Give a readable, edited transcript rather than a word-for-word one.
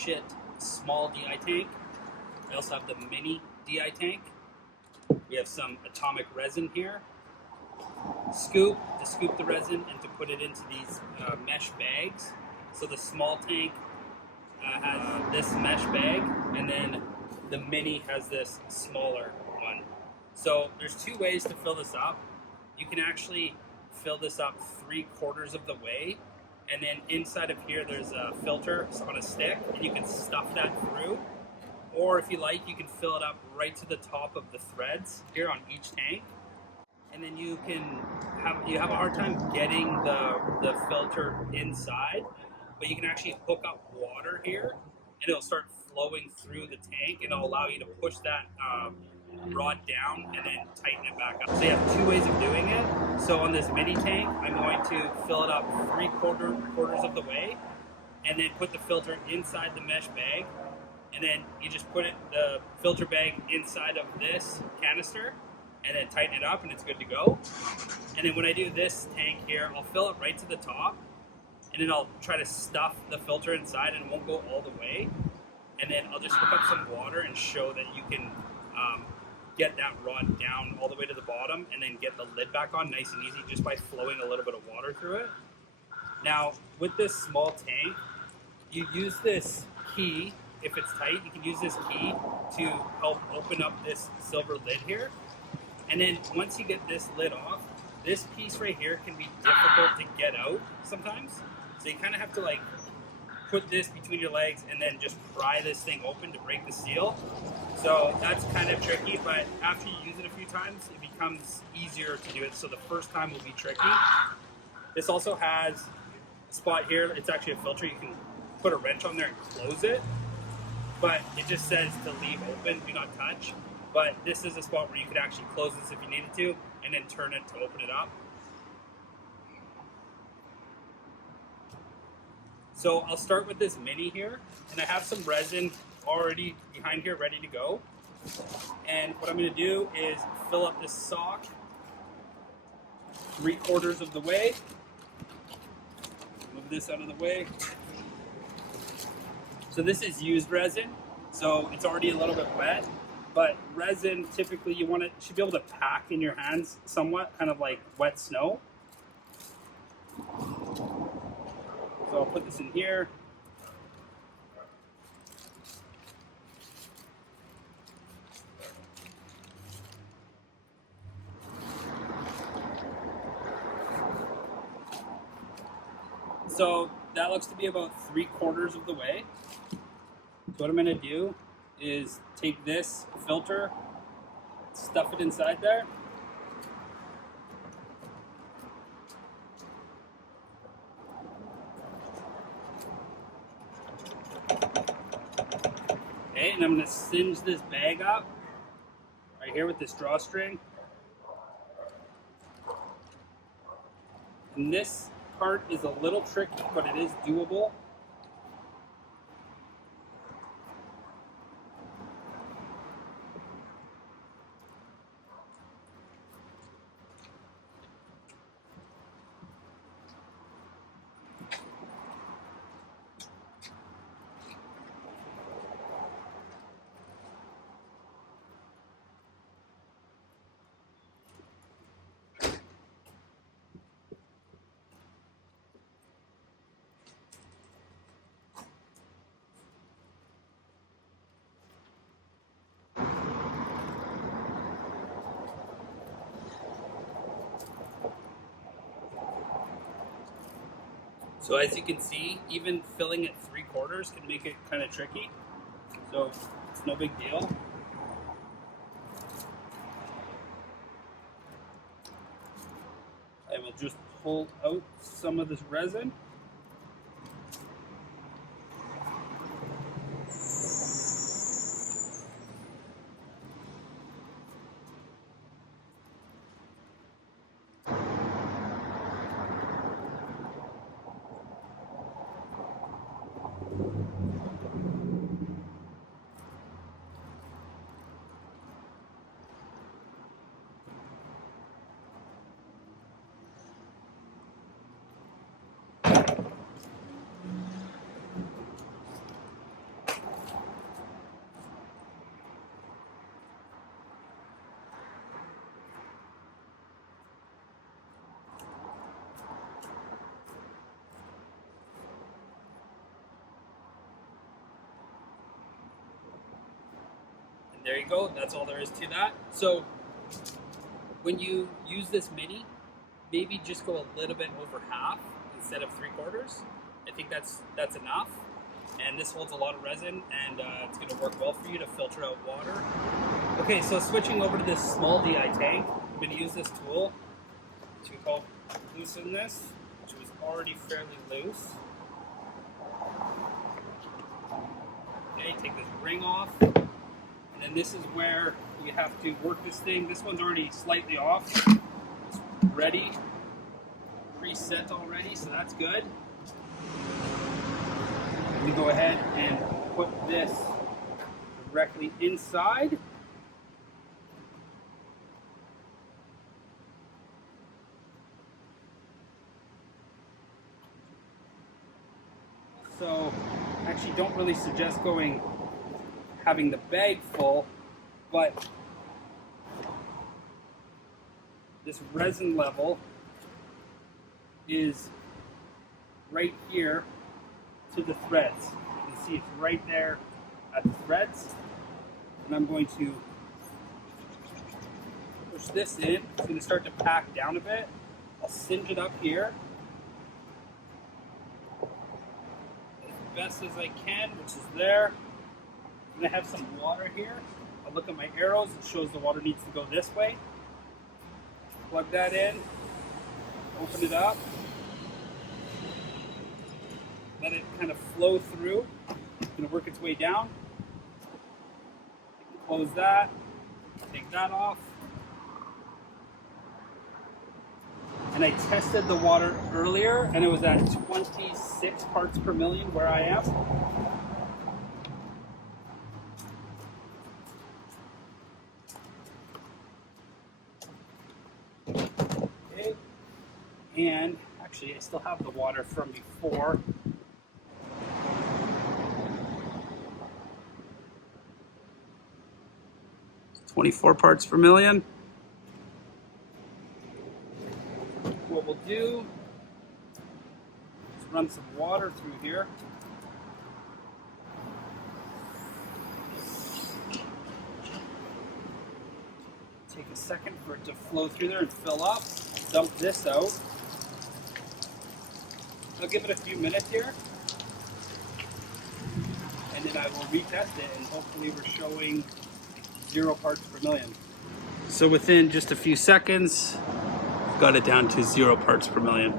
ratchet small DI tank. We also have the mini DI tank. We have some atomic resin here. Scoop to scoop the resin and to put it into these mesh bags. So the small tank has this mesh bag, and then the mini has this smaller one. So there's two ways to fill this up. You can actually fill this up 3/4 of the way, and then inside of here there's a filter on a stick, and you can stuff that through. Or if you like, you can fill it up right to the top of the threads here on each tank, and then you have a hard time getting the filter inside, but you can actually hook up water here, and it'll start flowing through the tank, and it'll allow you to push that rod down and then tighten it back up. So you have two ways of doing it. So on this mini tank, I'm going to fill it up 3/4 of the way, and then put the filter inside the mesh bag, and then you just put the filter bag inside of this canister, and then tighten it up, and it's good to go. And then when I do this tank here, I'll fill it right to the top, and then I'll try to stuff the filter inside, and it won't go all the way. And then I'll just hook up some water and show that you can get that rod down all the way to the bottom, and then get the lid back on nice and easy just by flowing a little bit of water through it. Now, with this small tank, you use this key. If it's tight, you can use this key to help open up this silver lid here. And then once you get this lid off, this piece right here can be difficult to get out sometimes. So you kind of have to like put this between your legs and then just pry this thing open to break the seal. So that's kind of tricky, but after you use it a few times, it becomes easier to do it. So the first time will be tricky. This also has a spot here. It's actually a filter. You can put a wrench on there and close it, but it just says to leave open, do not touch. But this is a spot where you could actually close this if you needed to, and then turn it to open it up. So I'll start with this mini here, and I have some resin already behind here ready to go. And what I'm going to do is fill up this sock 3/4 of the way. Move this out of the way. So this is used resin, so it's already a little bit wet. But resin, typically you should be able to pack in your hands somewhat, kind of like wet snow. So I'll put this in here. So that looks to be about 3/4 of the way. So what I'm going to do is take this filter, stuff it inside there. Okay, and I'm going to singe this bag up right here with this drawstring. And this part is a little tricky, but it is doable. So as you can see, even filling it 3/4 can make it kind of tricky. So it's no big deal. I will just pull out some of this resin. And there you go, that's all there is to that. So when you use this mini, maybe just go a little bit over half instead of 3/4. I think that's enough. And this holds a lot of resin, and it's going to work well for you to filter out water. Okay, so switching over to this small DI tank, I'm going to use this tool to help loosen this, which was already fairly loose. Okay, take this ring off, and then this is where you have to work this thing. This one's already slightly off. It's ready, preset already, so that's good. We go ahead and put this directly inside. So actually don't really suggest having the bag full, but this resin level is right here to the threads. You can see it's right there at the threads. And I'm going to push this in. It's going to start to pack down a bit. I'll singe it up here as best as I can, which is there. I'm going to have some water here. I'll look at my arrows. It shows the water needs to go this way. Plug that in. Open it up. Let it kind of flow through. It's going to work its way down. Close that. Take that off. And I tested the water earlier, and it was at 26 parts per million where I am. Okay. And actually, I still have the water from before. 24 parts per million. What we'll do is run some water through here. Take a second for it to flow through there and fill up. Dump this out. I'll give it a few minutes here, and then I will retest it, and hopefully we're showing 0 parts per million. So within just a few seconds, got it down to 0 parts per million.